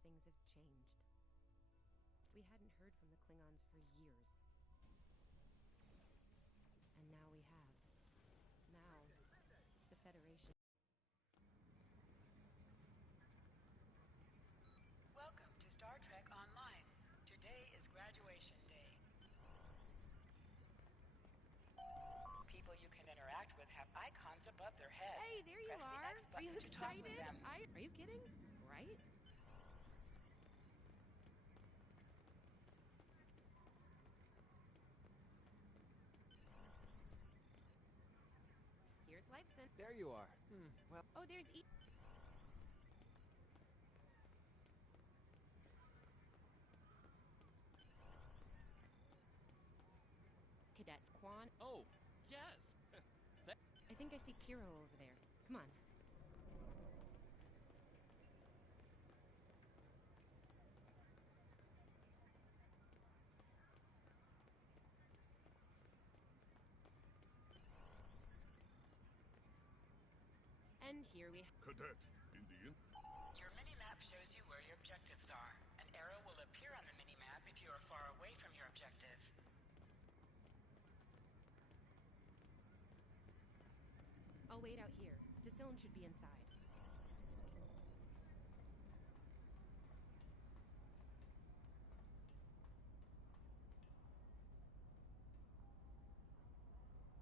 things have changed. We hadn't heard from the Klingons for years. And now we have. Now, the Federation. Welcome to Star Trek Online. Today is graduation day. People you can interact with have icons above their heads. Hey, there you Press are! the X Are you button to talk excited? with them. Are you kidding? Right? Here's Lifeson. There you are. Well... Oh, there's Cadets Quan. Oh, yes! I think I see Kiro over there. Come on. And here we... Cadet, Indian. Your mini-map shows you where your objectives are. An arrow will appear on the mini-map if you are far away from your objective. I'll wait out here. Decilin should be inside.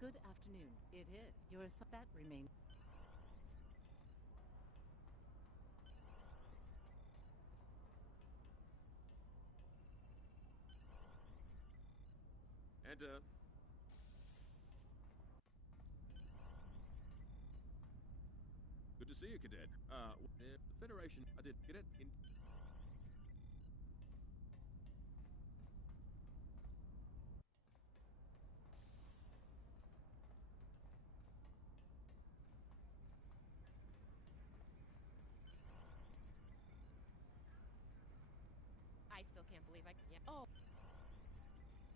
Good afternoon. It is. That remains. Enter. Good to see you, Cadet. The Federation, I did get it in... I still can't believe Oh.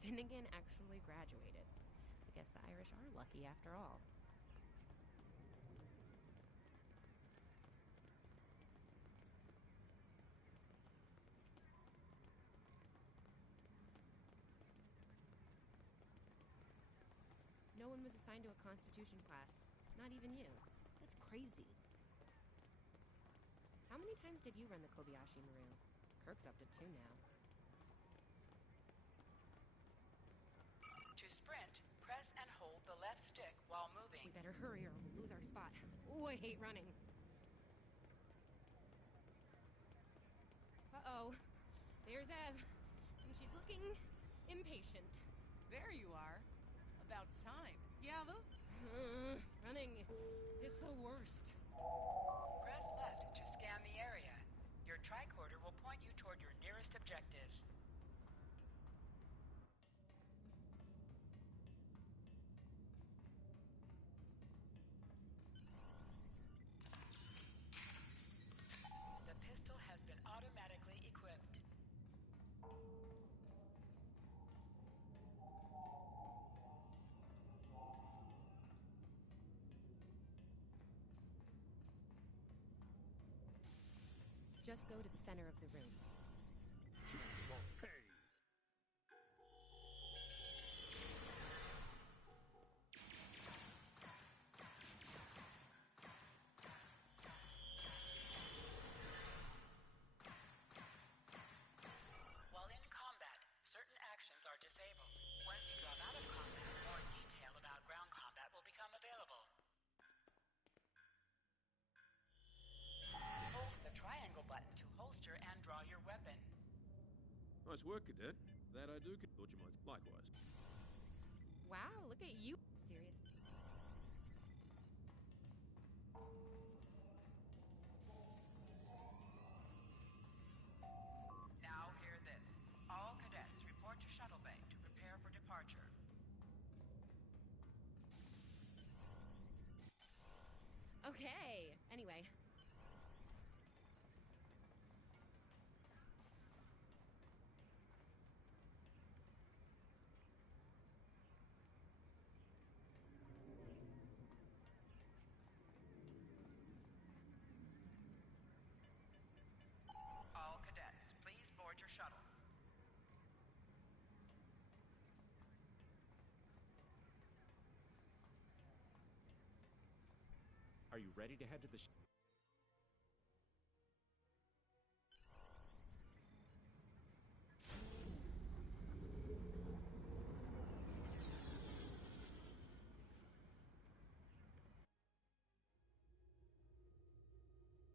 Finnegan actually graduated. I guess the Irish are lucky after all. No one was assigned to a Constitution class. Not even you. That's crazy. How many times did you run the Kobayashi Maru? Kirk's up to 2 now. To sprint, press and hold the left stick while moving. We better hurry or we'll lose our spot. Ooh, I hate running. Uh-oh. There's Ev. And she's looking impatient. There you are. About time. Yeah, those... Running is the worst. Press left to scan the area. Your tricorder will point you toward your nearest objective. The pistol has been automatically equipped. Just go to the center of the room. Hey! While in combat, certain actions are disabled. Once you drop out of combat, more detail about ground combat will become available. Hold the triangle button to holster and draw your weapon. Nice work, Cadet. That I do. Thought you might. Likewise. Wow, look at you. Serious. Now hear this. All cadets report to Shuttle Bay to prepare for departure. Okay. Anyway. All cadets Are you ready to head to the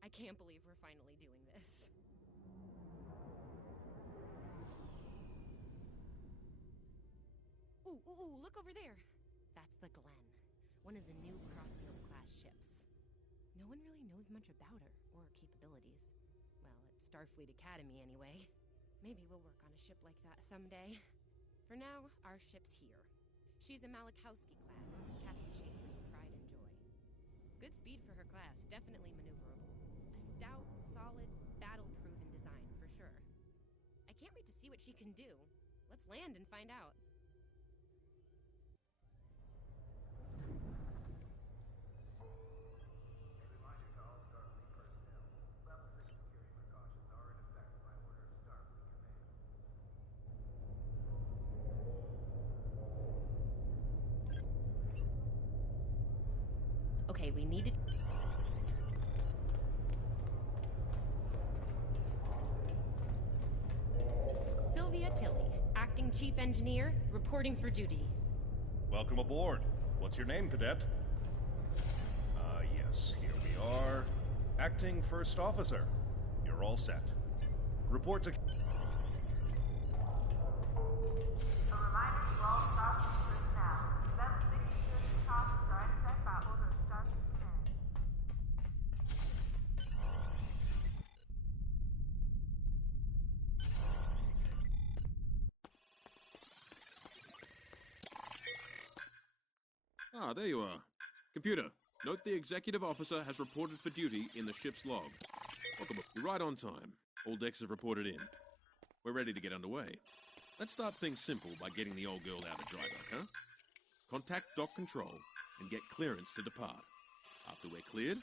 I can't believe we're finally doing this. Ooh, look over there. That's the Glen, one of the new Crossfield-class ships. No one really knows much about her, or her capabilities. Well, at Starfleet Academy, anyway. Maybe we'll work on a ship like that someday. For now, our ship's here. She's a Malachowski class, Captain Schaefer's pride and joy. Good speed for her class, definitely maneuverable. A stout, solid, battle-proven design, for sure. I can't wait to see what she can do. Let's land and find out. Okay, we need to... Sylvia Tilley, Acting Chief Engineer, reporting for duty. Welcome aboard. What's your name, Cadet? Yes, here we are. Acting First Officer. You're all set. Report to... Ah, there you are. Computer, note the executive officer has reported for duty in the ship's log. Welcome. You're right on time. All decks have reported in. We're ready to get underway. Let's start things simple by getting the old girl out of dry dock, huh? Contact dock control and get clearance to depart. After we're cleared,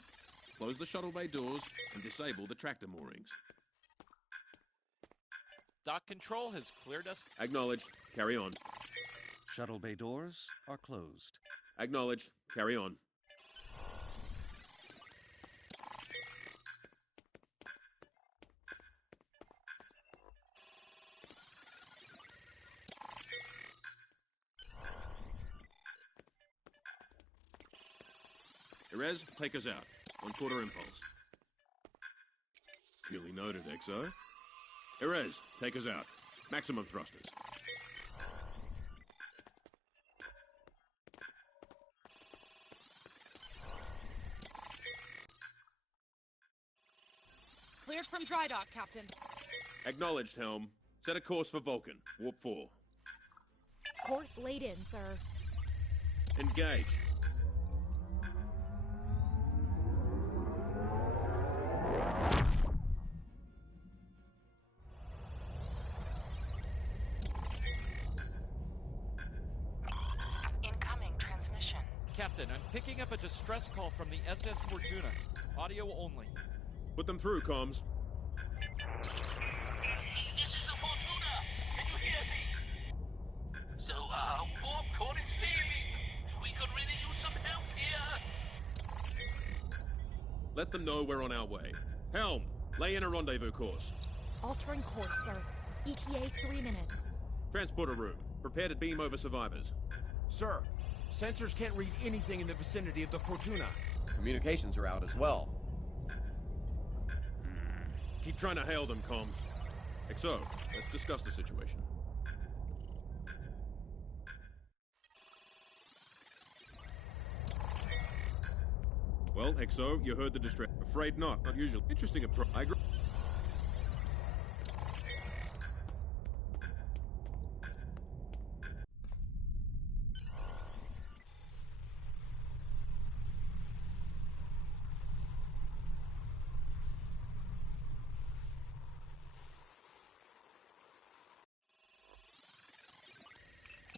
close the shuttle bay doors and disable the tractor moorings. Dock control has cleared us. Acknowledged. Carry on. Shuttle bay doors are closed. Acknowledged. Carry on. Erez, take us out. 1/4 impulse. Duly noted, XO. Erez, take us out. Maximum thrusters. Cleared from dry dock, Captain. Acknowledged, Helm. Set a course for Vulcan. Warp 4. Course laid in, sir. Engage. Incoming transmission. Captain, I'm picking up a distress call from the SS Fortuna. Audio only. Put them through, comms. This is the Fortuna! Can you hear me? So, warp core is failing. We could really use some help here. Let them know we're on our way. Helm, lay in a rendezvous course. Altering course, sir. ETA 3 minutes. Transporter room. Prepare to beam over survivors. Sir, sensors can't read anything in the vicinity of the Fortuna. Communications are out as well. Keep trying to hail them, comms. XO, let's discuss the situation. Well, XO, you heard the distress. Afraid not. Not usual. Interesting approach. I agree.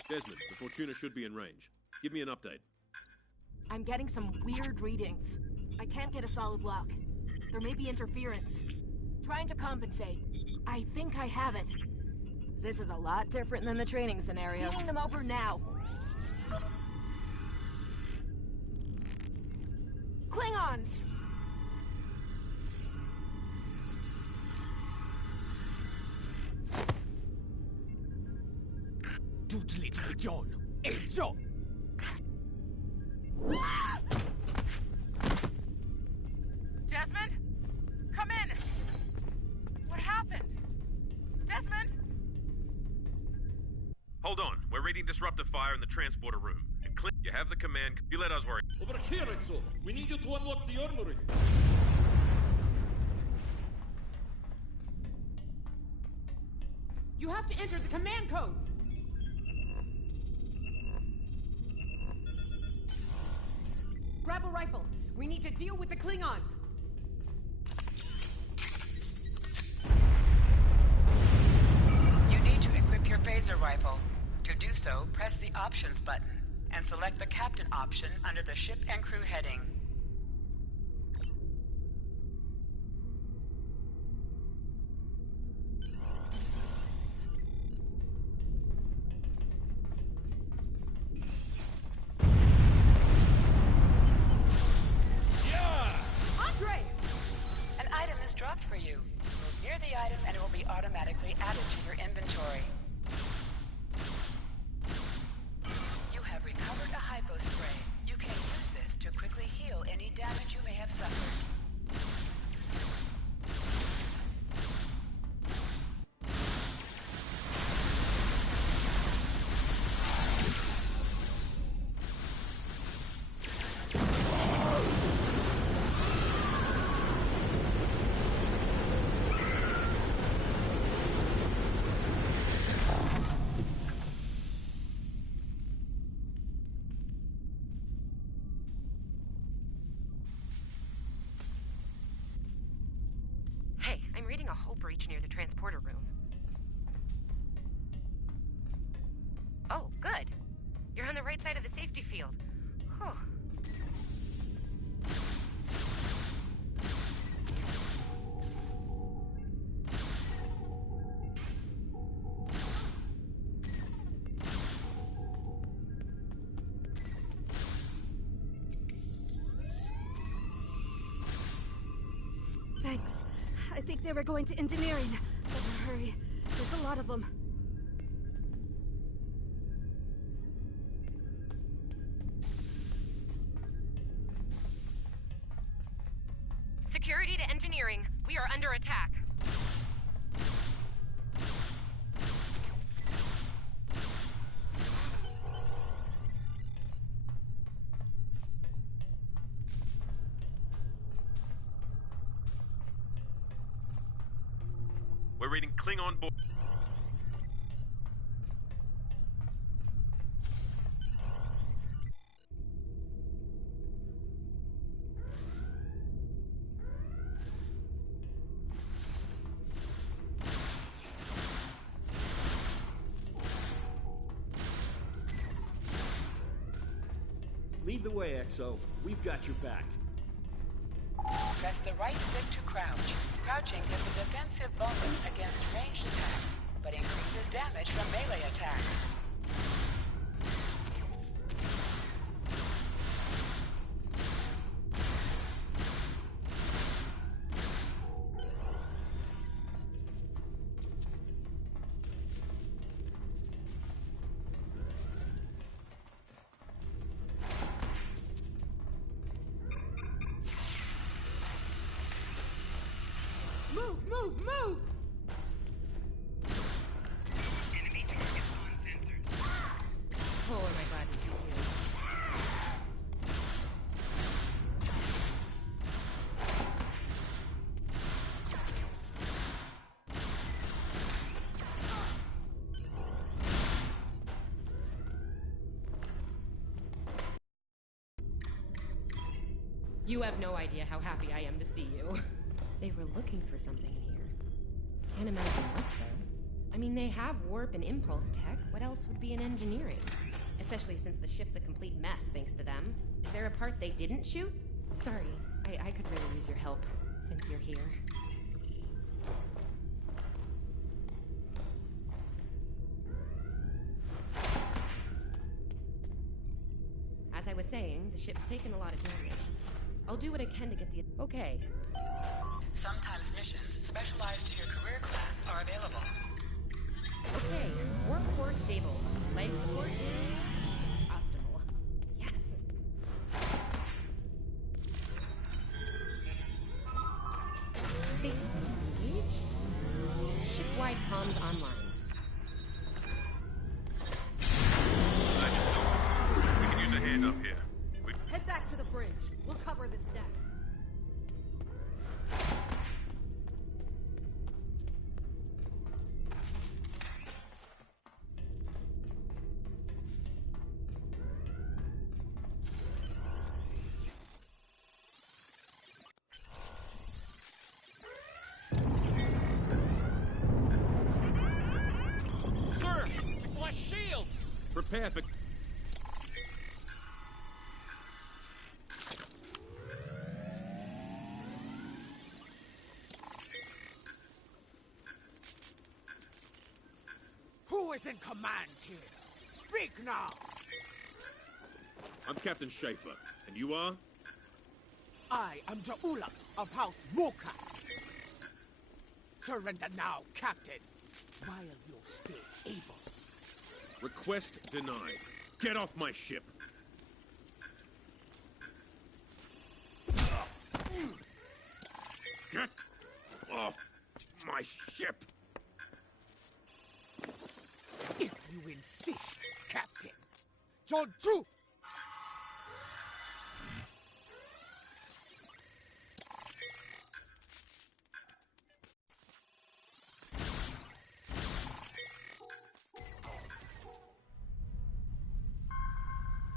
Desmond, the Fortuna should be in range. Give me an update. I'm getting some weird readings. I can't get a solid lock. There may be interference. Trying to compensate. I think I have it. This is a lot different than the training scenarios. Feeding them over now. Klingons! Desmond? Come in! What happened? Desmond? Hold on. We're reading disruptive fire in the transporter room. And Clint, you have the command. You let us worry. Over here, Exo. We need you to unlock the armory. You have to enter the command codes! Grab a rifle. We need to deal with the Klingons. You need to equip your phaser rifle. To do so, press the Options button and select the Captain option under the Ship and Crew heading. Andre! An item is dropped for you. Move near the item and it will be automatically added to your inventory. You have recovered a hypo spray. You can use this to quickly heal any damage you may have suffered. Hey, I'm reading a hull breach near the transporter room. Oh, good. You're on the right side of the safety field. Whew. Thanks. I think they were going to engineering. Better hurry. There's a lot of them. Security to engineering. We are under attack. We're reading Klingon board. Lead the way, Exo. We've got your back. Press the right stick to crouch. Crouching is a defensive bonus against ranged attacks, but increases damage from melee attacks. Move, move, move! Enemy targets on sensors. Oh, am I glad to see you. You have no idea how happy I am to see you. They were looking for something in here. Can't imagine what, though. I mean, they have warp and impulse tech. What else would be in engineering? Especially since the ship's a complete mess, thanks to them. Is there a part they didn't shoot? Sorry, I could really use your help, since you're here. As I was saying, the ship's taken a lot of damage. I'll do what I can to get the... Okay. Sometimes missions specialized to your career class are available. Okay, warp core stable. Life support is optimal. Yes. Sequence engaged. Shipwide comms online. We can use a hand up here. Head back to the bridge. We'll cover this deck. Sir, we flash shields! Prepare for... Who is in command here? Speak now! I'm Captain Schaefer, and you are? I am Ja'ula of House Mocha. Surrender now, Captain, while you're still able. Request denied. Get off my ship. Get off my ship. If you insist, Captain. John Chu!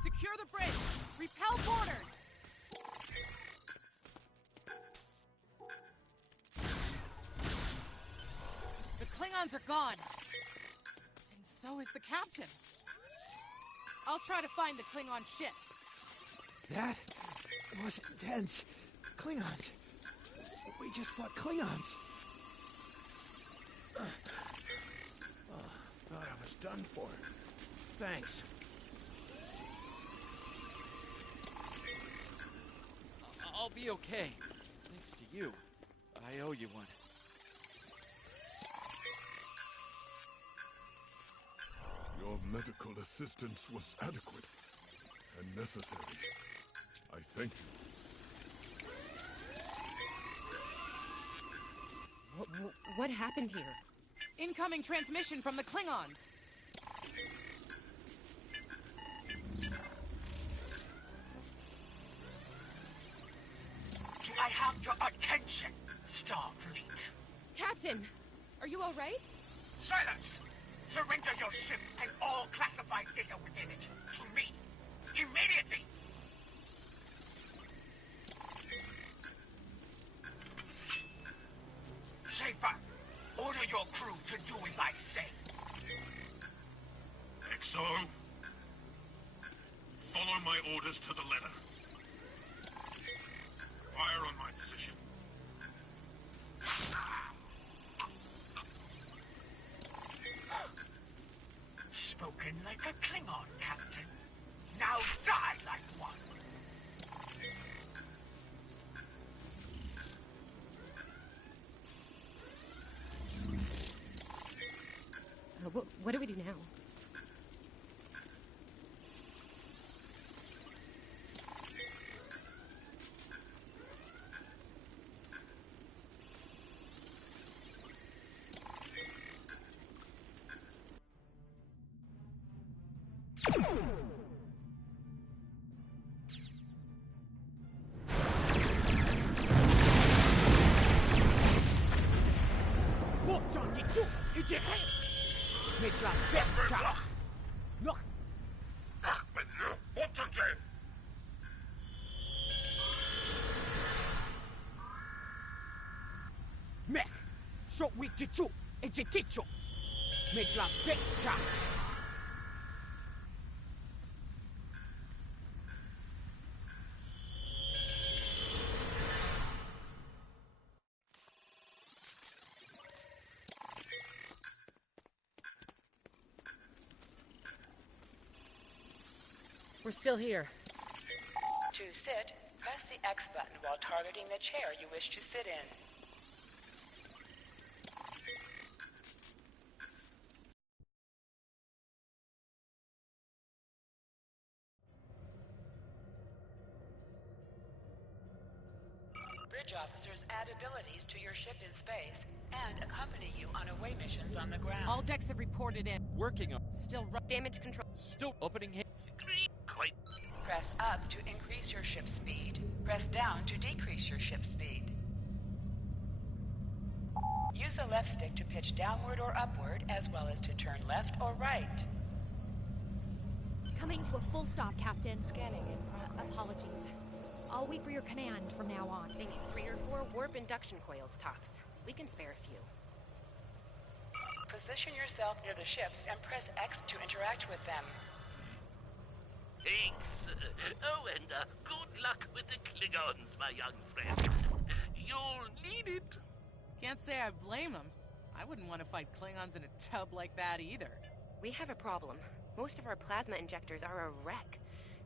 Secure the bridge! Repel boarders! The Klingons are gone. And so is the captain. I'll try to find the Klingon ship. That was intense. Klingons. We just fought Klingons. Thought I was done for. Thanks. I'll be okay. Thanks to you. I owe you one. Your medical assistance was adequate and necessary. I thank you. What happened here? Incoming transmission from the Klingons. Do I have your attention, Starfleet? Captain, are you all right? Silence! Surrender your ship and all classified data within it to me. Immediately! Schaefer, order your crew to do as I say. Exxon, follow my orders to the letter. Fire on my position. Spoken like a Klingon, Captain. Now die like one. What do we do now? We're still here. To sit, Press the X button while targeting the chair you wish to sit in. Bridge officers add abilities to your ship in space and accompany you on away missions on the ground. All decks have reported in. Working on. Still damage control. Still opening. Quite. Press up to increase your ship's speed. Press down to decrease your ship's speed. Use the left stick to pitch downward or upward, as well as to turn left or right. Coming to a full stop, Captain. Scanning in progress. Apologies. I'll wait for your command from now on. They need 3 or 4 warp induction coils tops. We can spare a few. Position yourself near the ships and press X to interact with them. Thanks. Oh, and good luck with the Klingons, my young friend. You'll need it. Can't say I blame him. I wouldn't want to fight Klingons in a tub like that either. We have a problem. Most of our plasma injectors are a wreck.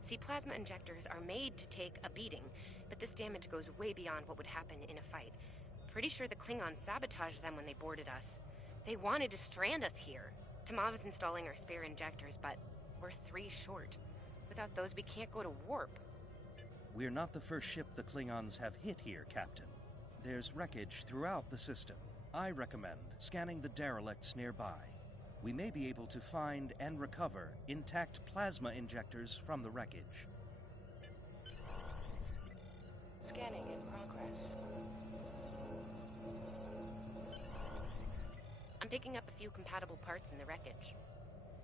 See, plasma injectors are made to take a beating, but this damage goes way beyond what would happen in a fight. Pretty sure the Klingons sabotaged them when they boarded us. They wanted to strand us here. Tamava's installing our spare injectors, but we're 3 short. Without those, we can't go to warp. We're not the first ship the Klingons have hit here, Captain. There's wreckage throughout the system. I recommend scanning the derelicts nearby. We may be able to find and recover intact plasma injectors from the wreckage. Scanning in progress. I'm picking up a few compatible parts in the wreckage.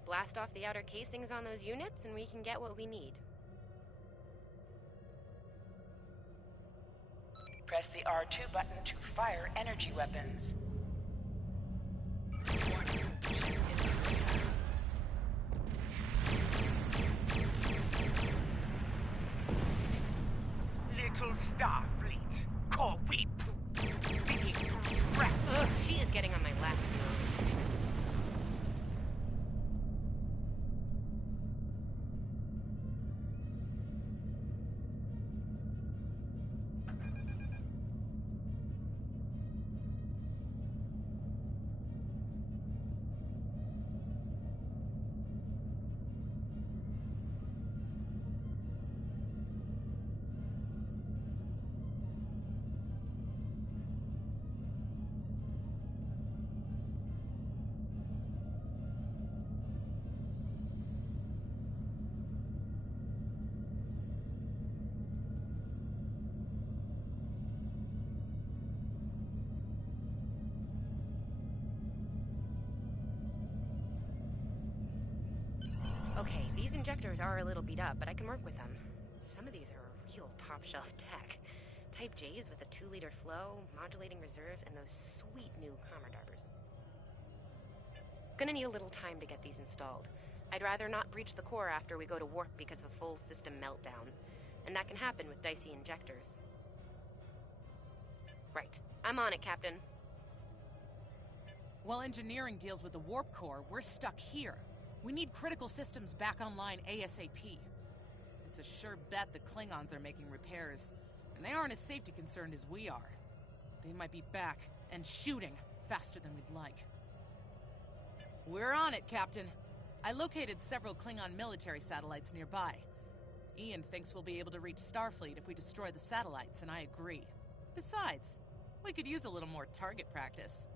Blast off the outer casings on those units and we can get what we need. Press the R2 button to fire energy weapons. Little Starfleet, call we poo, digging through scrap. Ugh, she is getting on my lap. Okay, these injectors are a little beat up, but I can work with them. Some of these are a real top-shelf tech. Type J's with a 2-liter flow, modulating reserves, and those sweet new Commodarbers. Gonna need a little time to get these installed. I'd rather not breach the core after we go to warp because of a full system meltdown. And that can happen with dicey injectors. Right. I'm on it, Captain. While engineering deals with the warp core, we're stuck here. We need critical systems back online ASAP. It's a sure bet the Klingons are making repairs, and they aren't as safety concerned as we are. They might be back and shooting faster than we'd like. We're on it, Captain. I located several Klingon military satellites nearby. Ian thinks we'll be able to reach Starfleet if we destroy the satellites, and I agree. Besides, we could use a little more target practice.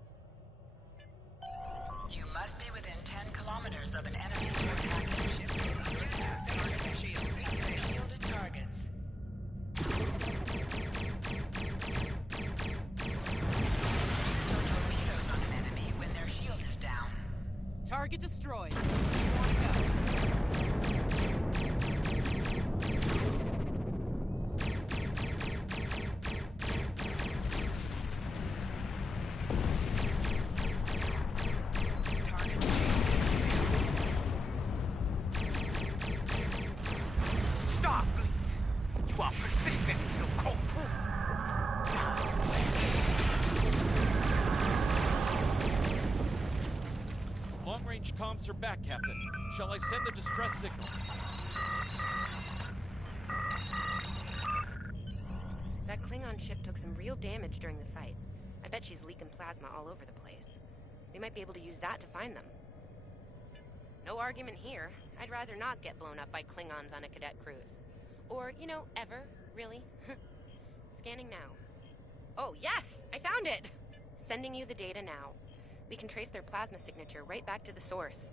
You must be within 10 kilometers of an enemy to attack the ship. You have target shields. Shielded targets. Use your torpedoes on an enemy when their shield is down. Target destroyed. Where do you want to go? Comms are back, Captain. Shall I send a distress signal? That Klingon ship took some real damage during the fight. I bet she's leaking plasma all over the place. We might be able to use that to find them. No argument here. I'd rather not get blown up by Klingons on a cadet cruise. Or, you know, ever, really. Scanning now. Oh, yes! I found it! Sending you the data now. We can trace their plasma signature right back to the source.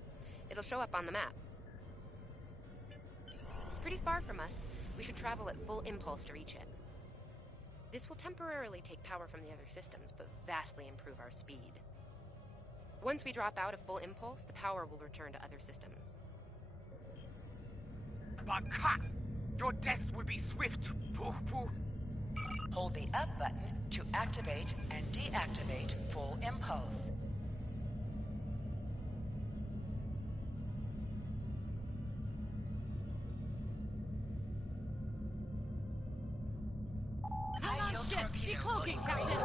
It'll show up on the map. It's pretty far from us. We should travel at full impulse to reach it. This will temporarily take power from the other systems, but vastly improve our speed. Once we drop out of full impulse, the power will return to other systems. Baka! Your death will be swift, Pooh-Pooh. Hold the up button to activate and deactivate full impulse. Klingon ships, decloaking, Captain!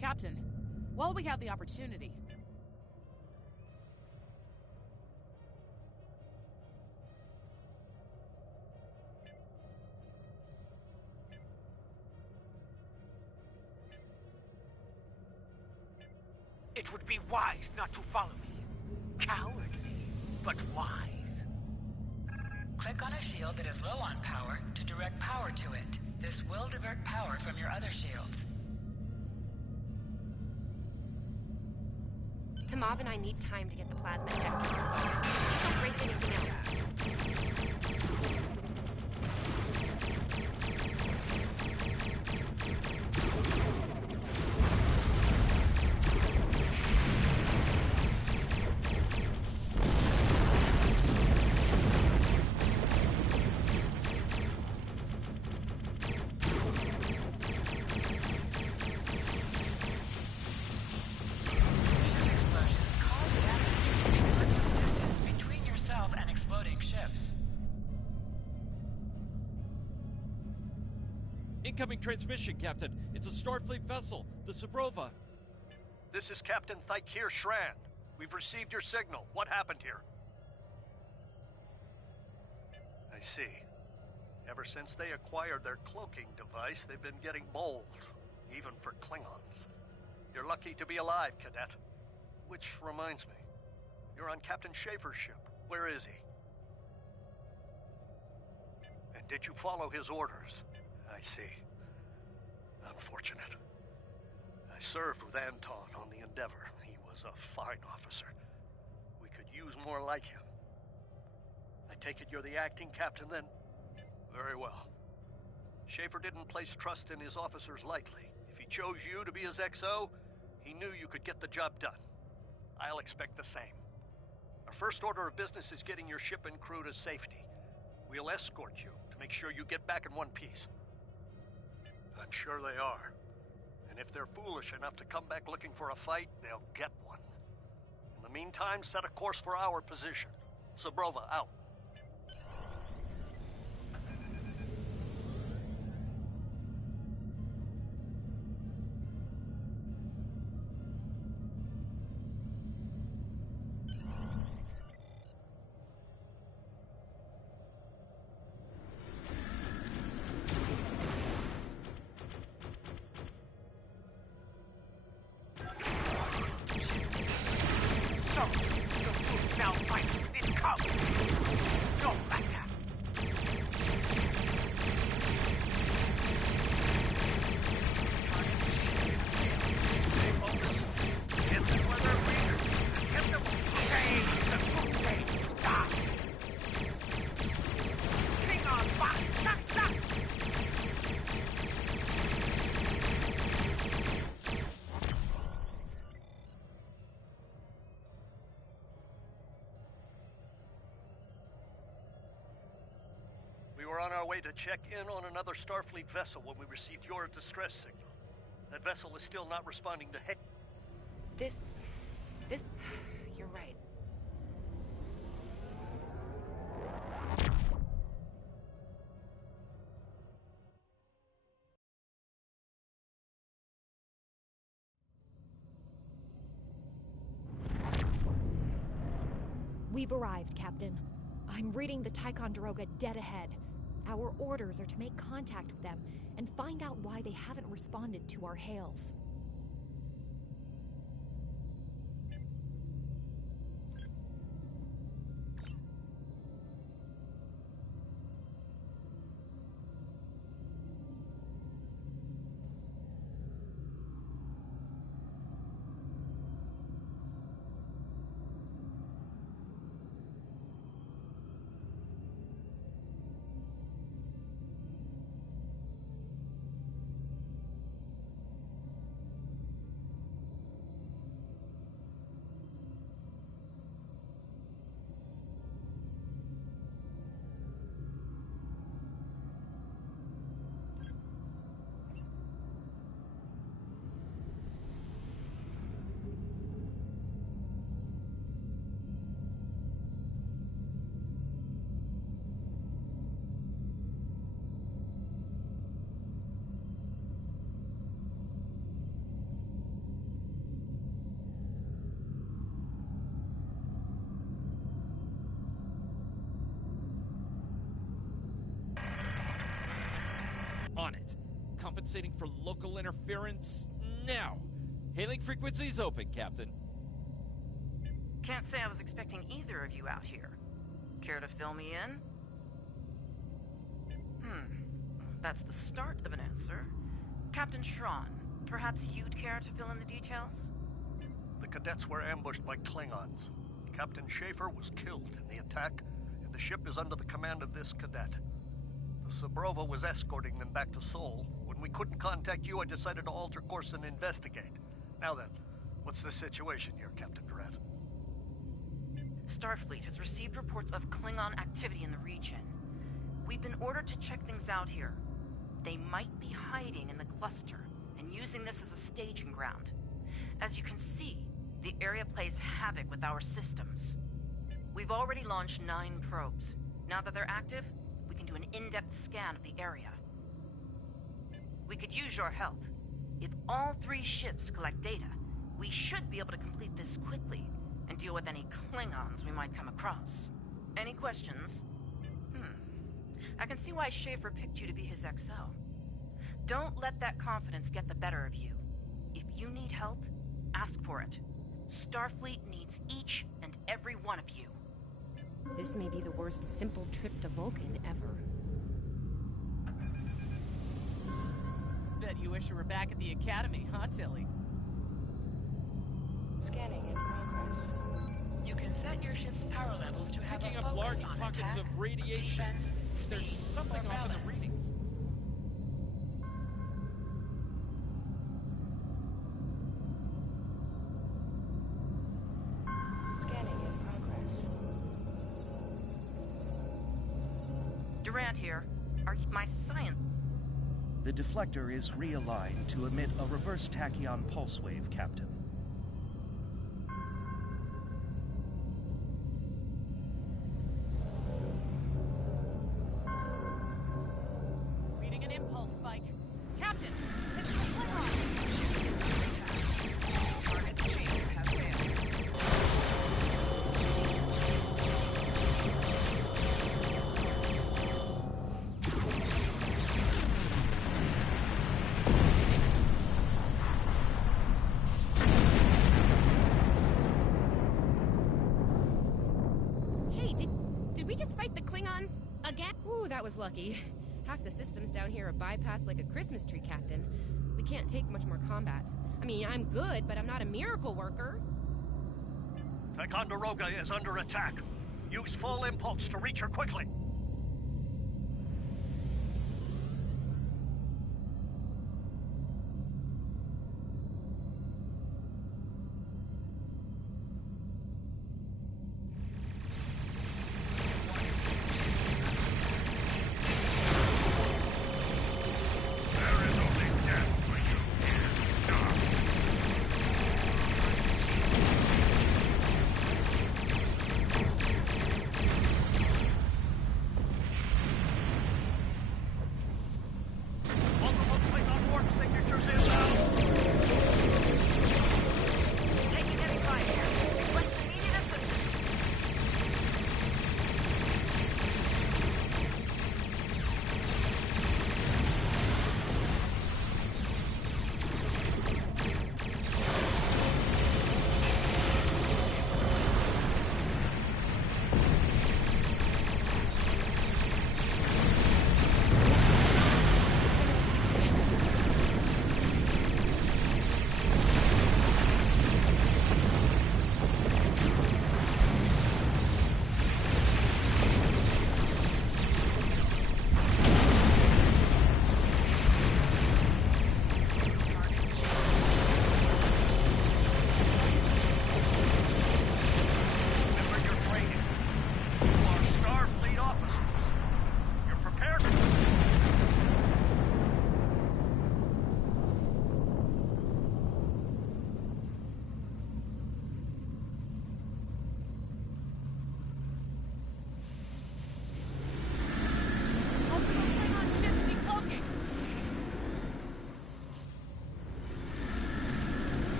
Captain, while we have the opportunity, it would be wise not to follow me. Cowardly, but wise. Click on a shield that is low on power to direct power to it. This will divert power from your other shields. Tamav and I need time to get the plasma injector installed. Don't break anything else. Incoming transmission, Captain. It's a Starfleet vessel, the Zabrova. This is Captain Thykir Shran. We've received your signal. What happened here? I see. Ever since they acquired their cloaking device, they've been getting bold, even for Klingons. You're lucky to be alive, Cadet. Which reminds me, you're on Captain Schaefer's ship. Where is he? And did you follow his orders? I see. Unfortunate. I served with Anton on the Endeavor. He was a fine officer. We could use more like him. I take it you're the acting captain then? Very well. Schaefer didn't place trust in his officers lightly. If he chose you to be his XO, he knew you could get the job done. I'll expect the same. Our first order of business is getting your ship and crew to safety. We'll escort you to make sure you get back in one piece. I'm sure they are. And if they're foolish enough to come back looking for a fight, they'll get one. In the meantime, set a course for our position. Zabrova, out. We were on our way to check in on another Starfleet vessel when we received your distress signal. That vessel is still not responding to This... you're right. We've arrived, Captain. I'm reading the Ticonderoga dead ahead. Our orders are to make contact with them and find out why they haven't responded to our hails. On it. Compensating for local interference now. Hailing frequencies open, Captain. Can't say I was expecting either of you out here. Care to fill me in? That's the start of an answer. Captain Schron, perhaps you'd care to fill in the details? The cadets were ambushed by Klingons. Captain Schaefer was killed in the attack, and the ship is under the command of this cadet. The Sabrova was escorting them back to Seoul. When we couldn't contact you, I decided to alter course and investigate. Now then, what's the situation here, Captain Durant? Starfleet has received reports of Klingon activity in the region. We've been ordered to check things out here. They might be hiding in the cluster and using this as a staging ground. As you can see, the area plays havoc with our systems. We've already launched 9 probes. Now that they're active, we can do an in-depth scan of the area. We could use your help. If all 3 ships collect data, we should be able to complete this quickly and deal with any Klingons we might come across. Any questions? I can see why Schaefer picked you to be his XO. Don't let that confidence get the better of you. If you need help, ask for it. Starfleet needs each and every one of you. This may be the worst simple trip to Vulcan ever. Bet you wish you were back at the Academy, huh, Tilly? Scanning in progress. You can set your ship's power levels to have Picking a up focus large on pockets attack, of radiation. defense, There's speed, something or off in the balance. readings. Scanning in progress. Durant here. Are you my science? The deflector is realigned to emit a reverse tachyon pulse wave, Captain. Reading an impulse spike. Captain, it's the Klingons! Target changes have failed. Hey, did we just fight the Klingons again? Ooh, that was lucky. Half the systems down here are bypassed like a Christmas tree, Captain. We can't take much more combat. I mean, I'm good, but I'm not a miracle worker. Ticonderoga is under attack. Use full impulse to reach her quickly.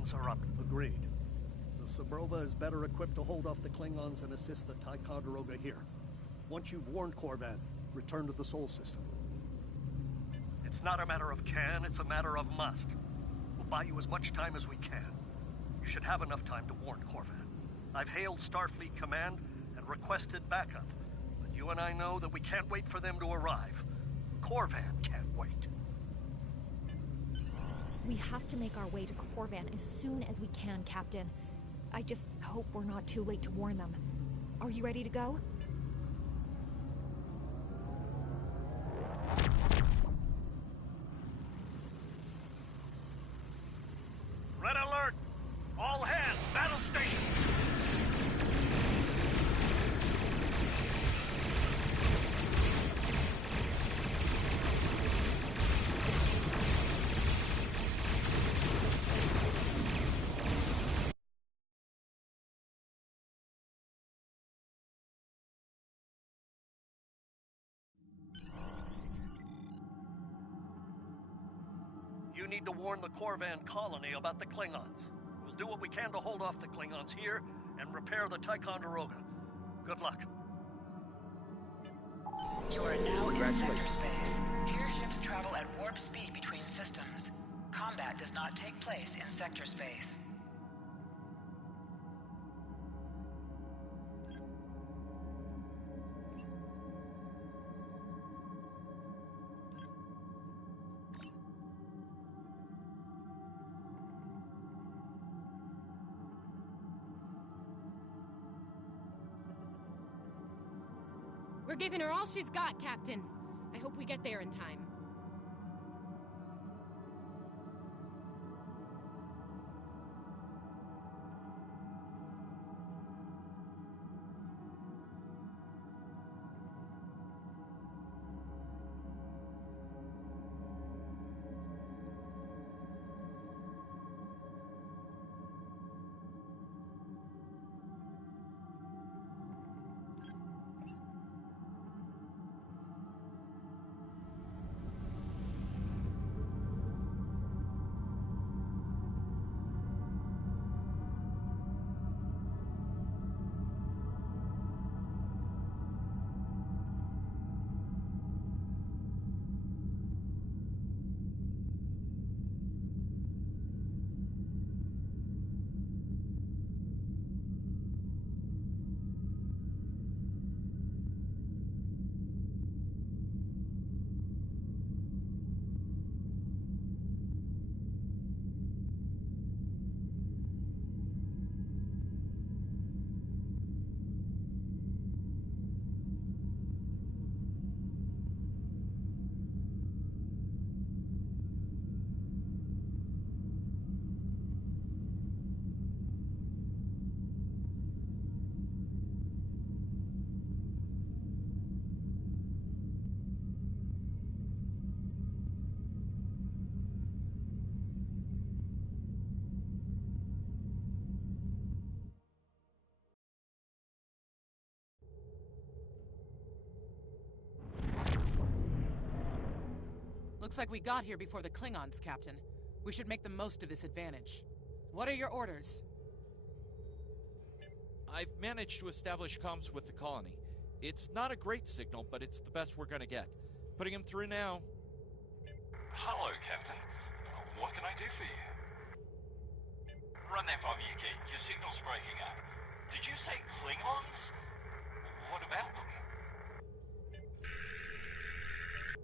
Klingons are up. Agreed. The Subrova is better equipped to hold off the Klingons and assist the Ticonderoga here. Once you've warned Corvan, return to the Sol system. It's not a matter of can, it's a matter of must. We'll buy you as much time as we can. You should have enough time to warn Corvan. I've hailed Starfleet Command and requested backup. But you and I know that we can't wait for them to arrive. Corvan can't wait. We have to make our way to Corvan as soon as we can, Captain. I just hope we're not too late to warn them. Are you ready to go? Red alert! All hands, battle station! You need to warn the Corvan colony about the Klingons. We'll do what we can to hold off the Klingons here and repair the Ticonderoga. Good luck. You are now in sector space. Here ships travel at warp speed between systems. Combat does not take place in sector space. We're giving her all she's got, Captain. I hope we get there in time. Looks like we got here before the Klingons, Captain. We should make the most of this advantage. What are your orders? I've managed to establish comms with the colony. It's not a great signal, but it's the best we're gonna get. Putting him through now. Hello, Captain. What can I do for you? Run that by me again. Your signal's breaking up. Did you say Klingons? What about them?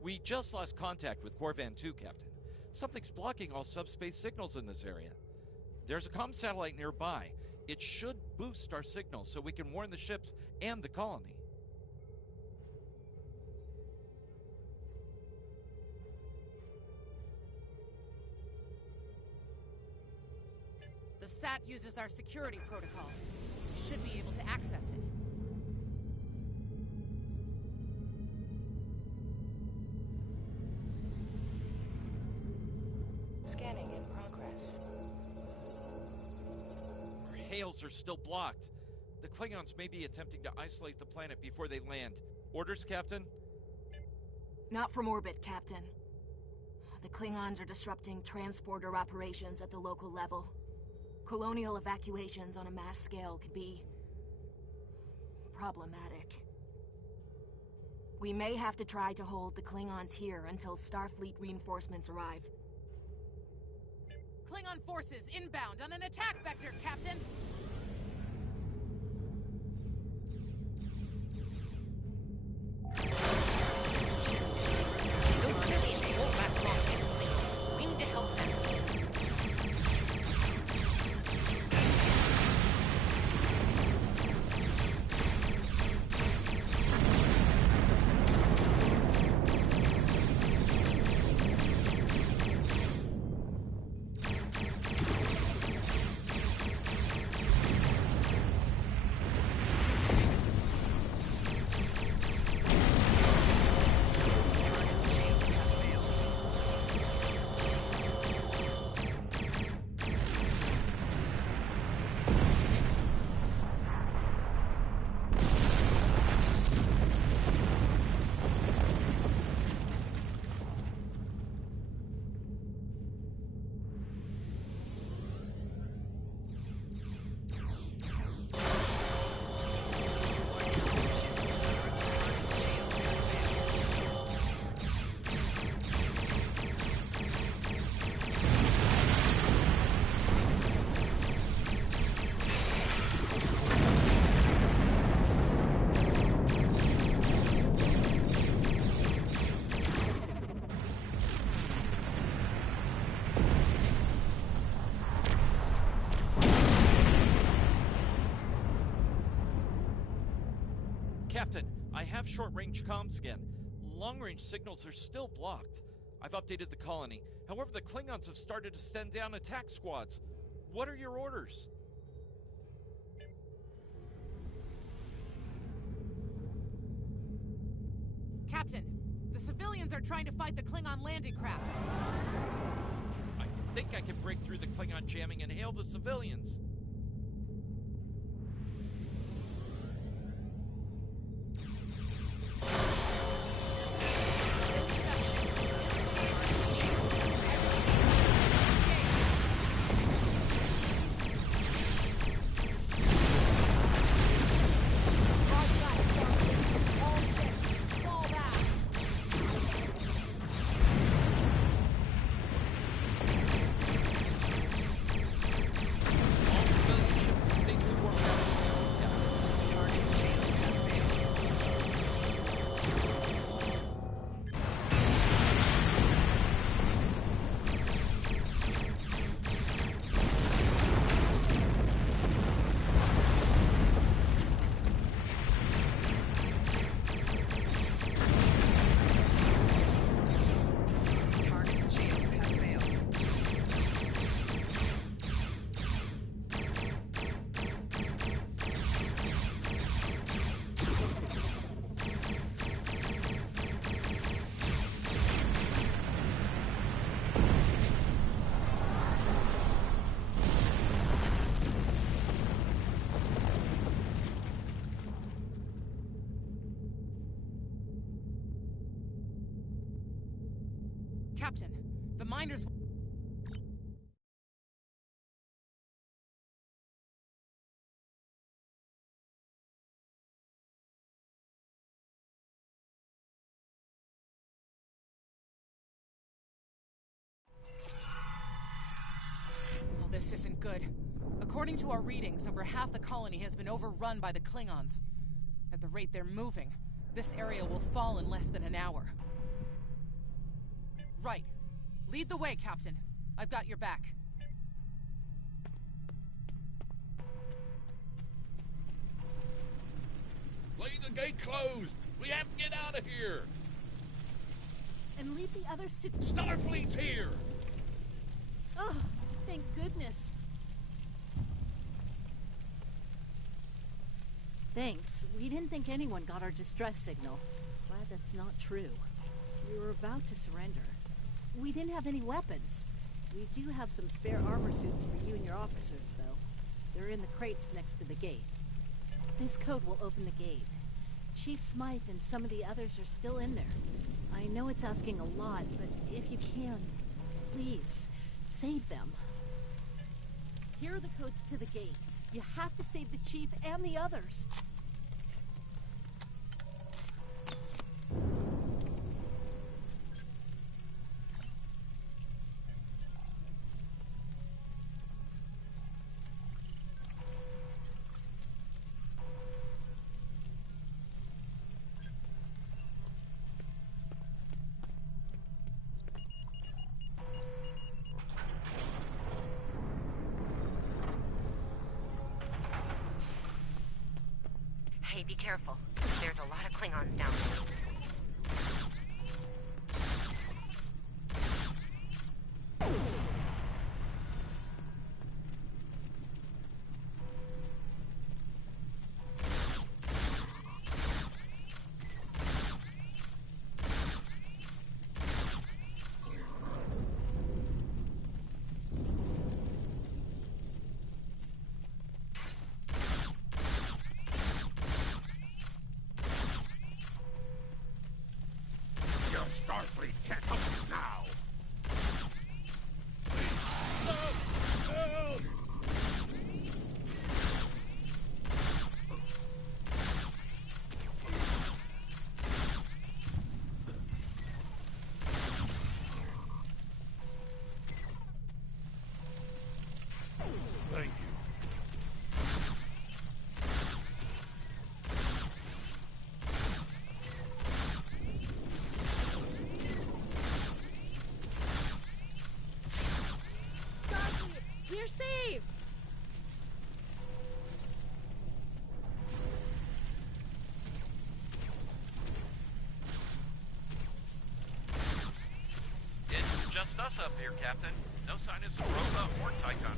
We just lost contact with Corvan 2, Captain. Something's blocking all subspace signals in this area. There's a comm satellite nearby. It should boost our signal so we can warn the ships and the colony. The SAT uses our security protocols. We should be able to access it. Scanning in progress. Our hails are still blocked. The Klingons may be attempting to isolate the planet before they land. Orders, Captain? Not from orbit, Captain. The Klingons are disrupting transporter operations at the local level. Colonial evacuations on a mass scale could be problematic. We may have to try to hold the Klingons here until Starfleet reinforcements arrive. Klingon forces inbound on an attack vector, Captain! Those civilians won't last long. We need to help them. Captain, I have short-range comms again. Long-range signals are still blocked. I've updated the colony. However, the Klingons have started to send down attack squads. What are your orders? Captain, the civilians are trying to fight the Klingon landing craft. I think I can break through the Klingon jamming and hail the civilians. Captain, the miners... Oh, this isn't good. According to our readings, over half the colony has been overrun by the Klingons. At the rate they're moving, this area will fall in less than an hour. Right. Lead the way, Captain. I've got your back. Leave the gate closed! We have to get out of here! And leave the others to... Starfleet's here! Oh, thank goodness. Thanks. We didn't think anyone got our distress signal. Glad that's not true. We were about to surrender. We didn't have any weapons. We do have some spare armor suits for you and your officers, though. They're in the crates next to the gate. This code will open the gate. Chief Smythe and some of the others are still in there. I know it's asking a lot, but if you can, please, save them. Here are the codes to the gate. You have to save the chief and the others. Hey, be careful. There's a lot of Klingons down there. Starfleet can't help you now! Thank you. We're saved! It's just us up here, Captain. No sign of Sabrova or Tychon.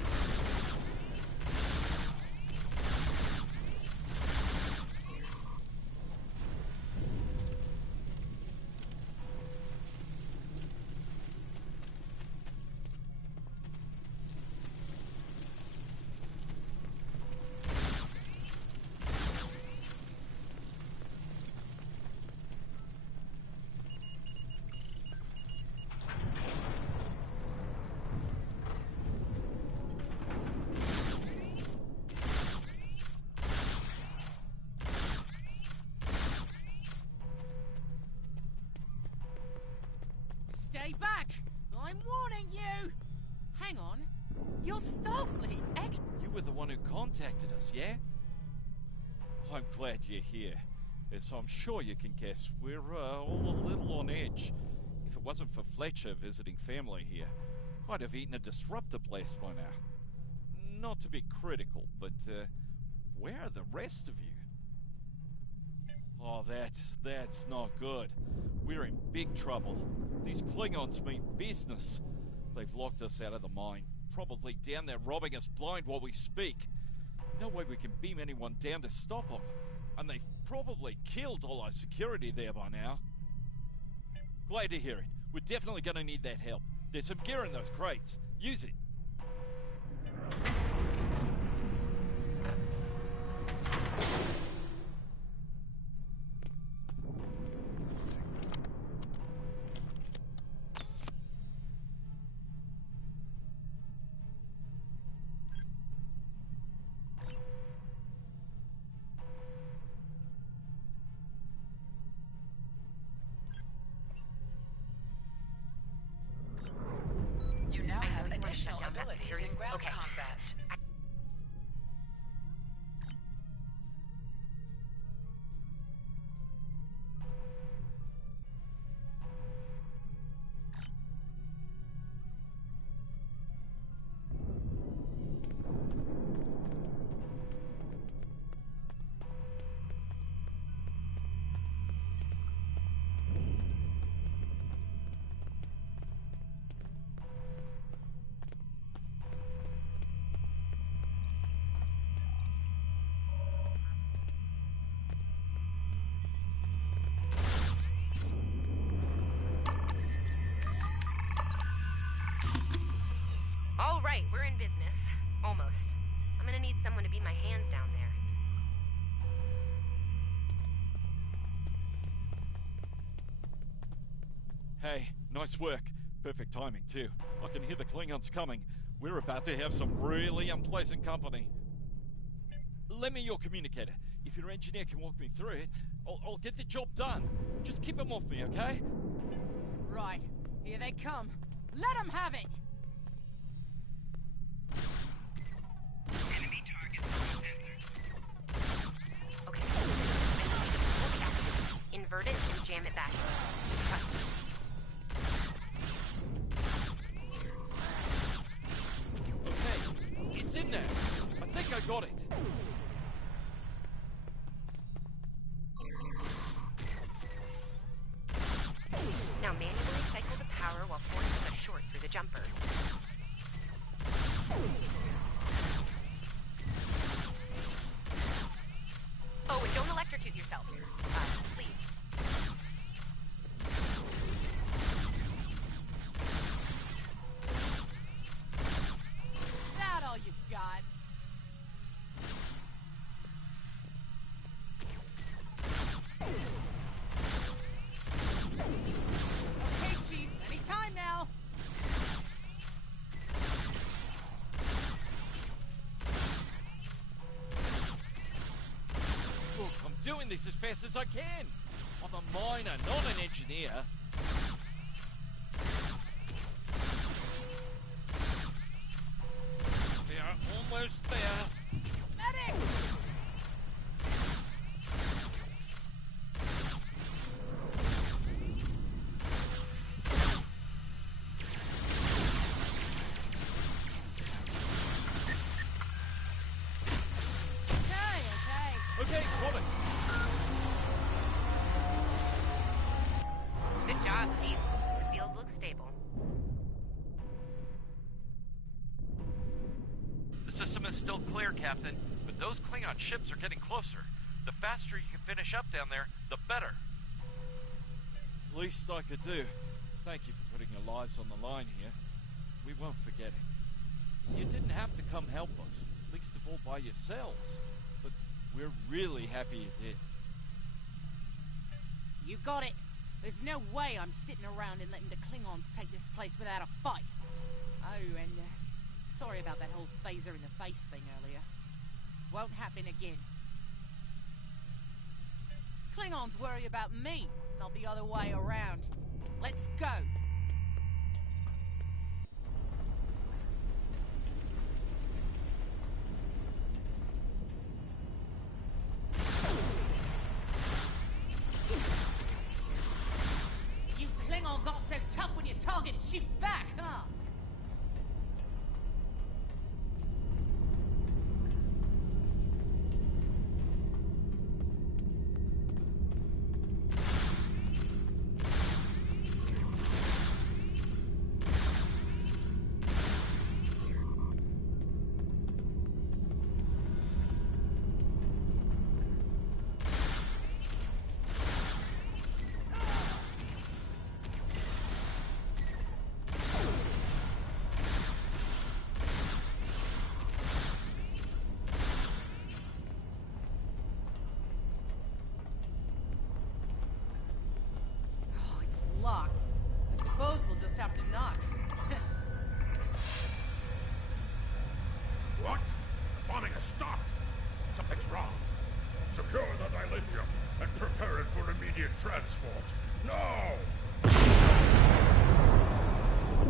Stay back! I'm warning you! Hang on. You're Starfleet You were the one who contacted us, yeah? I'm glad you're here. As I'm sure you can guess, we're all a little on edge. If it wasn't for Fletcher visiting family here, I'd have eaten a disruptor blast by now. Not to be critical, but where are the rest of you? Oh, that's not good. We're in big trouble. These Klingons mean business. They've locked us out of the mine, probably down there robbing us blind while we speak. No way we can beam anyone down to stop them. And they've probably killed all our security there by now. Glad to hear it. We're definitely going to need that help. There's some gear in those crates. Use it. You now have I additional shut down that abilities security. in ground Okay. combat. All right, we're in business. Almost. I'm gonna need someone to be my hands down there. Hey, nice work. Perfect timing, too. I can hear the Klingons coming. We're about to have some really unpleasant company. Lend me your communicator. If your engineer can walk me through it, I'll get the job done. Just keep them off me, okay? Right. Here they come. Let them have it! Enemy target zone entered. Okay. I need to pull the active, invert it, and jam it back in. Cut. Okay, it's in there. I think I got it. Now manually cycle the power while forcing a short through the jumper. Oh, and don't electrocute yourself. Please. That all you got? Okay, Chief. Anytime now. Look, I'm doing this as fast as I can. I'm a miner, not an engineer. They're almost there. Medic! Okay, got it. Good job, Chief. The field looks stable. The system is still clear, Captain, but those Klingon ships are getting closer. The faster you can finish up down there, the better. Least I could do. Thank you for putting your lives on the line here. We won't forget it. You didn't have to come help us, least of all by yourselves. But we're really happy you did. You got it. There's no way I'm sitting around and letting the Klingons take this place without a fight. Oh, and sorry about that whole phaser in the face thing earlier. Won't happen again. Klingons worry about me, not the other way around. Let's go. You Klingons aren't so tough when your targets shoot back, huh? Locked. I suppose we'll just have to knock. What? The bombing has stopped! Something's wrong. Secure the dilithium and prepare it for immediate transport. Now!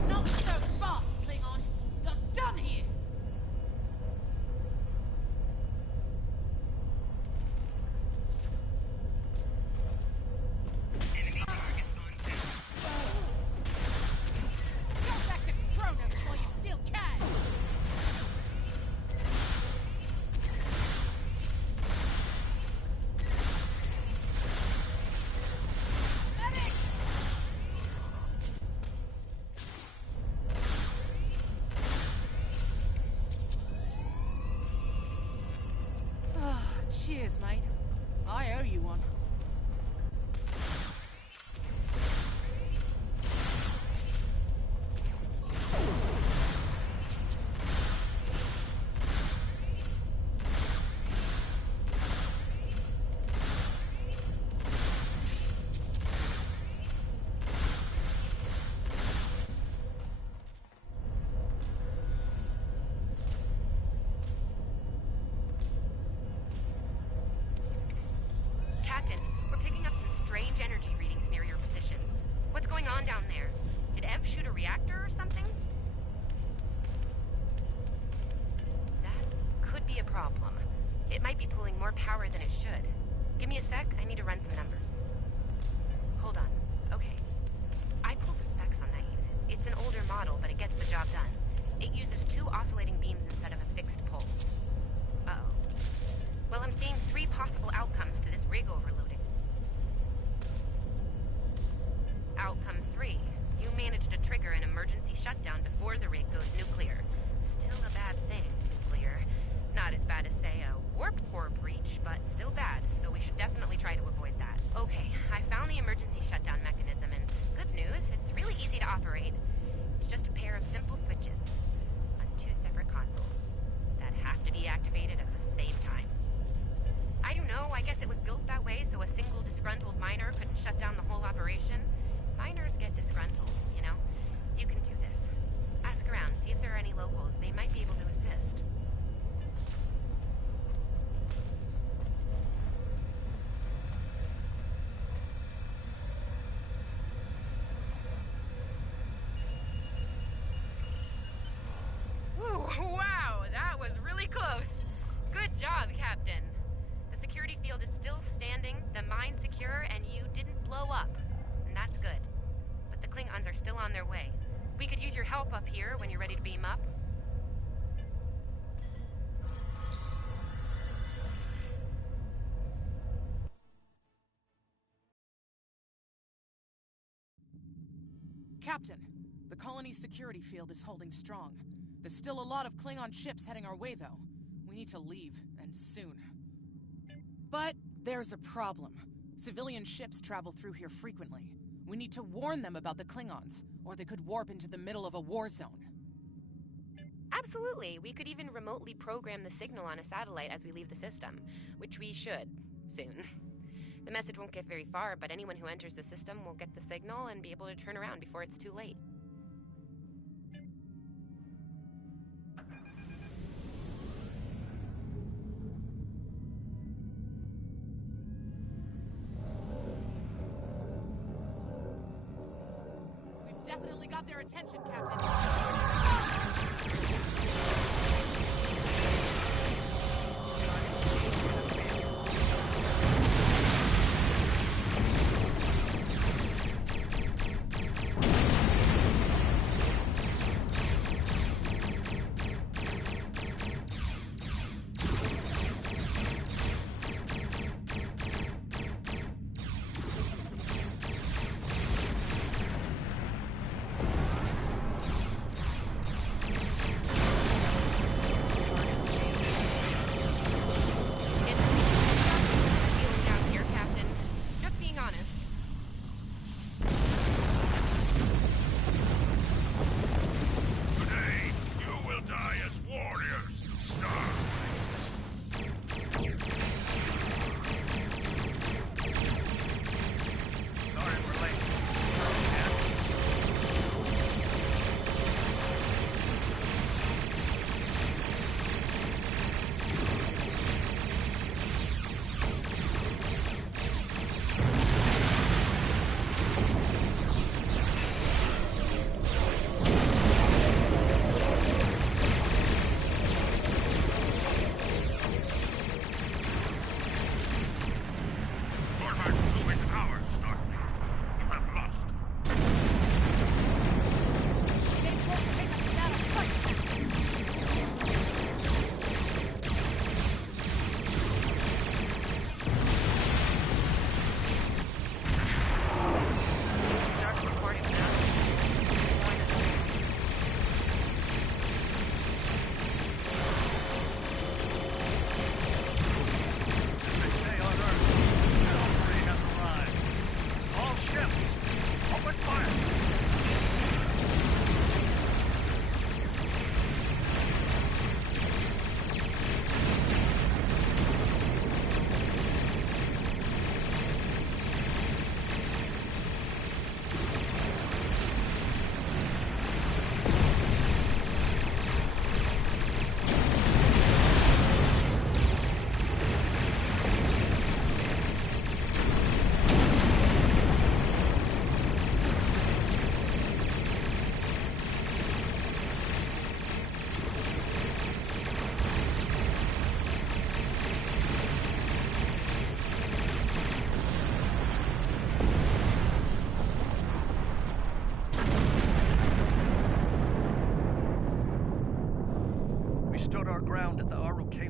Not so fast, Klingon! You're done here! Enemy targets on test. Go back to Kronos while you still can! Medic! Ah, cheers, mate. I owe you one. Give me a sec, I need to run some numbers. Hold on. Okay. I pulled the specs on that unit. It's an older model, but it gets the job done. It uses 2 oscillating beams instead of a fixed pulse. Uh-oh. Well, I'm seeing 3 possible outcomes to this rig overloading. Outcome 3. You managed to trigger an emergency shutdown before the rig goes nuclear. Still a bad thing, nuclear. Not as bad as, say, a warp core breach, but still bad, so we should definitely try to avoid that. Okay, I found the emergency shutdown mechanism, and good news, it's really easy to operate. It's just a pair of simple switches on 2 separate consoles that have to be activated at the same time. I don't know, I guess it was built that way so a single disgruntled miner couldn't shut down the whole operation. Miners get disgruntled, you know? You can do this. Ask around, see if there are any locals. They might be able to assist. Ooh, wow, that was really close. Good job, Captain. The security field is still standing, the mine secure, and you didn't blow up. And that's good. But the Klingons are still on their way. We could use your help up here when you're ready to beam up. Captain, the colony's security field is holding strong. There's still a lot of Klingon ships heading our way, though. We need to leave, and soon. But there's a problem. Civilian ships travel through here frequently. We need to warn them about the Klingons, or they could warp into the middle of a war zone. Absolutely. We could even remotely program the signal on a satellite as we leave the system, which we should, soon. The message won't get very far, but anyone who enters the system will get the signal and be able to turn around before it's too late. We've definitely got their attention, Captain.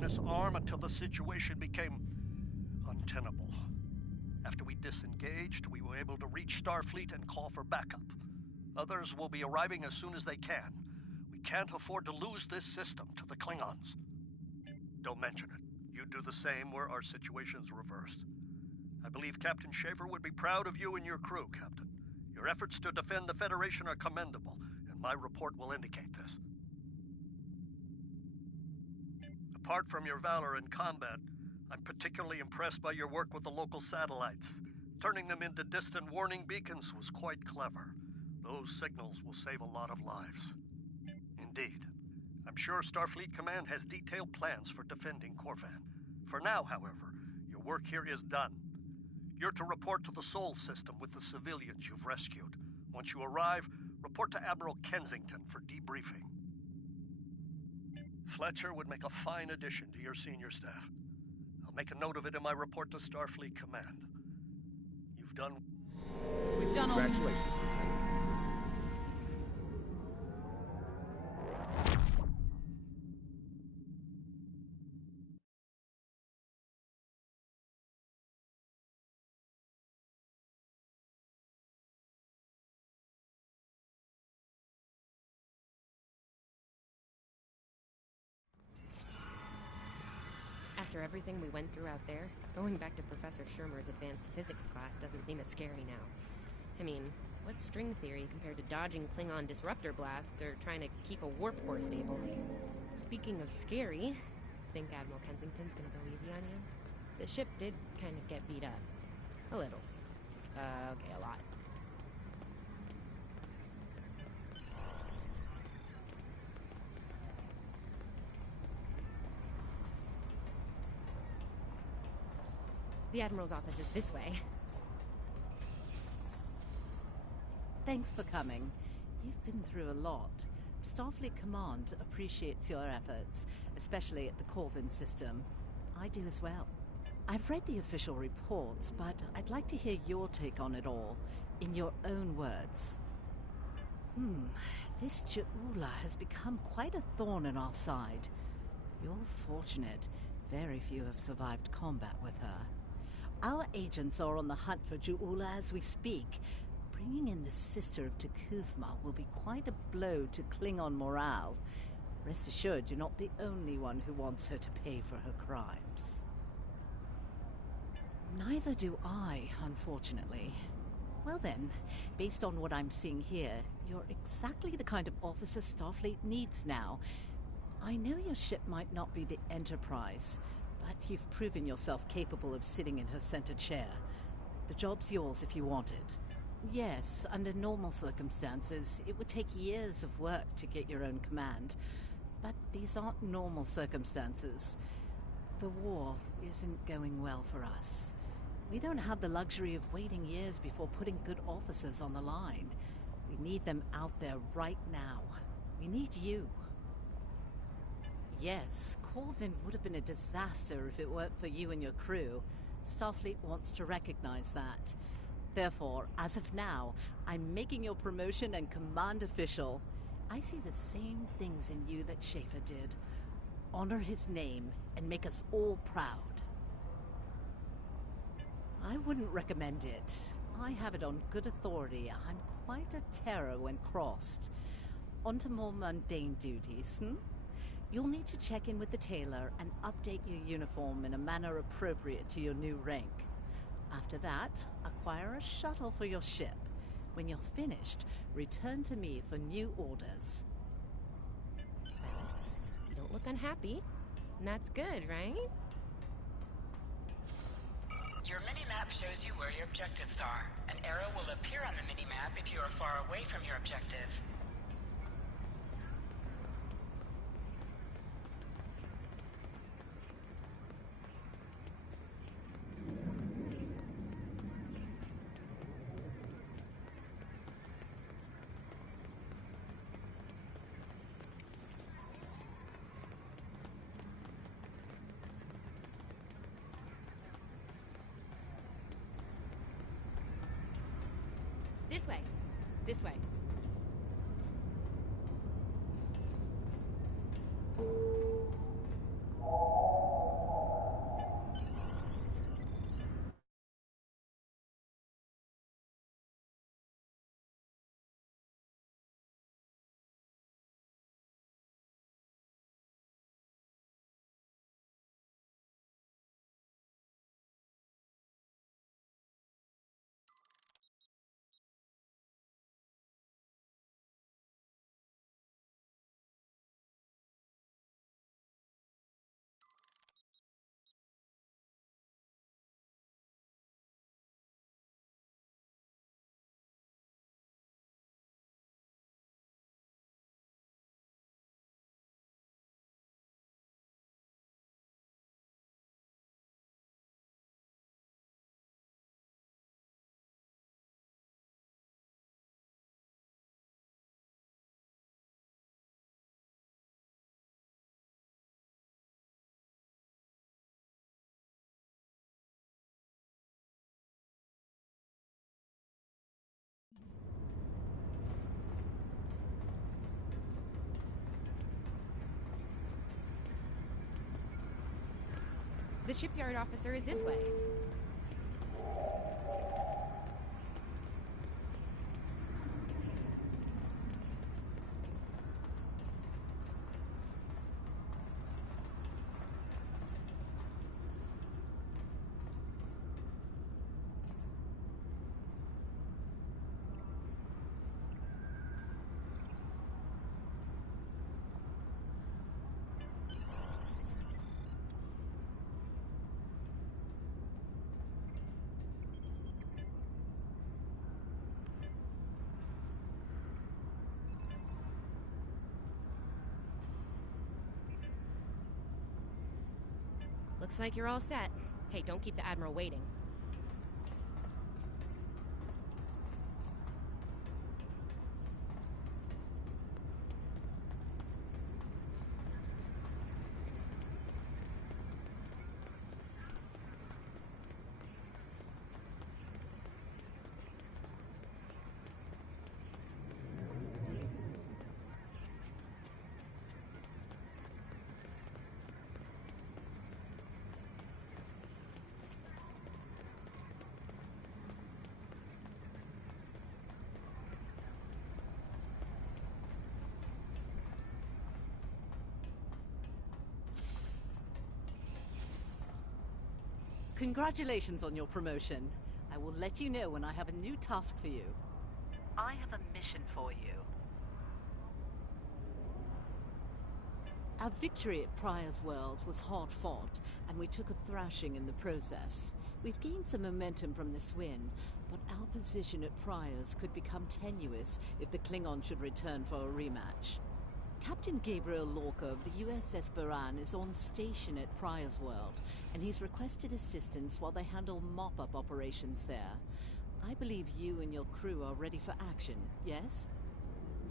this arm until the situation became untenable. After we disengaged, we were able to reach Starfleet and call for backup. Others will be arriving as soon as they can. We can't afford to lose this system to the Klingons. Don't mention it. You do the same were our situation's reversed. I believe Captain Schaefer would be proud of you and your crew, Captain. Your efforts to defend the Federation are commendable, and my report will indicate this. Apart from your valor in combat, I'm particularly impressed by your work with the local satellites. Turning them into distant warning beacons was quite clever. Those signals will save a lot of lives. Indeed. I'm sure Starfleet Command has detailed plans for defending Corvan. For now, however, your work here is done. You're to report to the Sol system with the civilians you've rescued. Once you arrive, report to Admiral Kensington for debriefing. Fletcher would make a fine addition to your senior staff. I'll make a note of it in my report to Starfleet Command. We've done all... Congratulations, Lieutenant. After everything we went through out there, going back to Professor Shermer's advanced physics class doesn't seem as scary now. I mean, what's string theory compared to dodging Klingon disruptor blasts or trying to keep a warp core stable? Speaking of scary, think Admiral Kensington's gonna go easy on you? The ship did kind of get beat up. A little. Okay, a lot. The Admiral's office is this way. Thanks for coming. You've been through a lot. Starfleet Command appreciates your efforts, especially at the Corvin system. I do as well. I've read the official reports, but I'd like to hear your take on it all, in your own words. This Ju'ula has become quite a thorn in our side. You're fortunate. Very few have survived combat with her. Our agents are on the hunt for Ju'ula as we speak. Bringing in the sister of T'Kuthma will be quite a blow to Klingon morale. Rest assured, you're not the only one who wants her to pay for her crimes. Neither do I, unfortunately. Well then, based on what I'm seeing here, you're exactly the kind of officer Starfleet needs now. I know your ship might not be the Enterprise, but you've proven yourself capable of sitting in her center chair. The job's yours if you want it. Yes, under normal circumstances, it would take years of work to get your own command. But these aren't normal circumstances. The war isn't going well for us. We don't have the luxury of waiting years before putting good officers on the line. We need them out there right now. We need you. Yes, Corvin would have been a disaster if it weren't for you and your crew. Starfleet wants to recognize that. Therefore, as of now, I'm making your promotion and command official. I see the same things in you that Schaefer did. Honor his name and make us all proud. I wouldn't recommend it. I have it on good authority. I'm quite a terror when crossed. On to more mundane duties, You'll need to check in with the tailor and update your uniform in a manner appropriate to your new rank. After that, acquire a shuttle for your ship. When you're finished, return to me for new orders. You don't look unhappy. And that's good, right? Your mini-map shows you where your objectives are. An arrow will appear on the mini-map if you are far away from your objective. This way. This way. The shipyard officer is this way. Looks like you're all set. Hey, don't keep the Admiral waiting. Congratulations on your promotion. I will let you know when I have a new task for you. I have a mission for you. Our victory at Pryor's World was hard fought, and we took a thrashing in the process. We've gained some momentum from this win, but our position at Pryor's could become tenuous if the Klingon should return for a rematch. Captain Gabriel Lorca of the USS Baran is on station at Pryor's World, and he's requested assistance while they handle mop-up operations there. I believe you and your crew are ready for action, yes?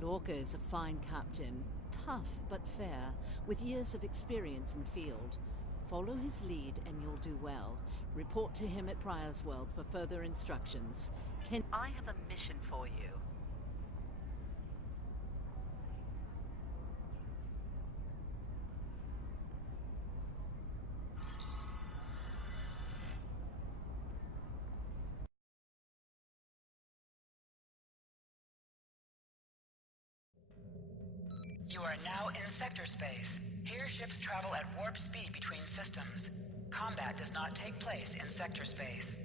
Lorca is a fine captain, tough but fair, with years of experience in the field. Follow his lead and you'll do well. Report to him at Pryor's World for further instructions. I have a mission for you. You are now in sector space. Here ships travel at warp speed between systems. Combat does not take place in sector space.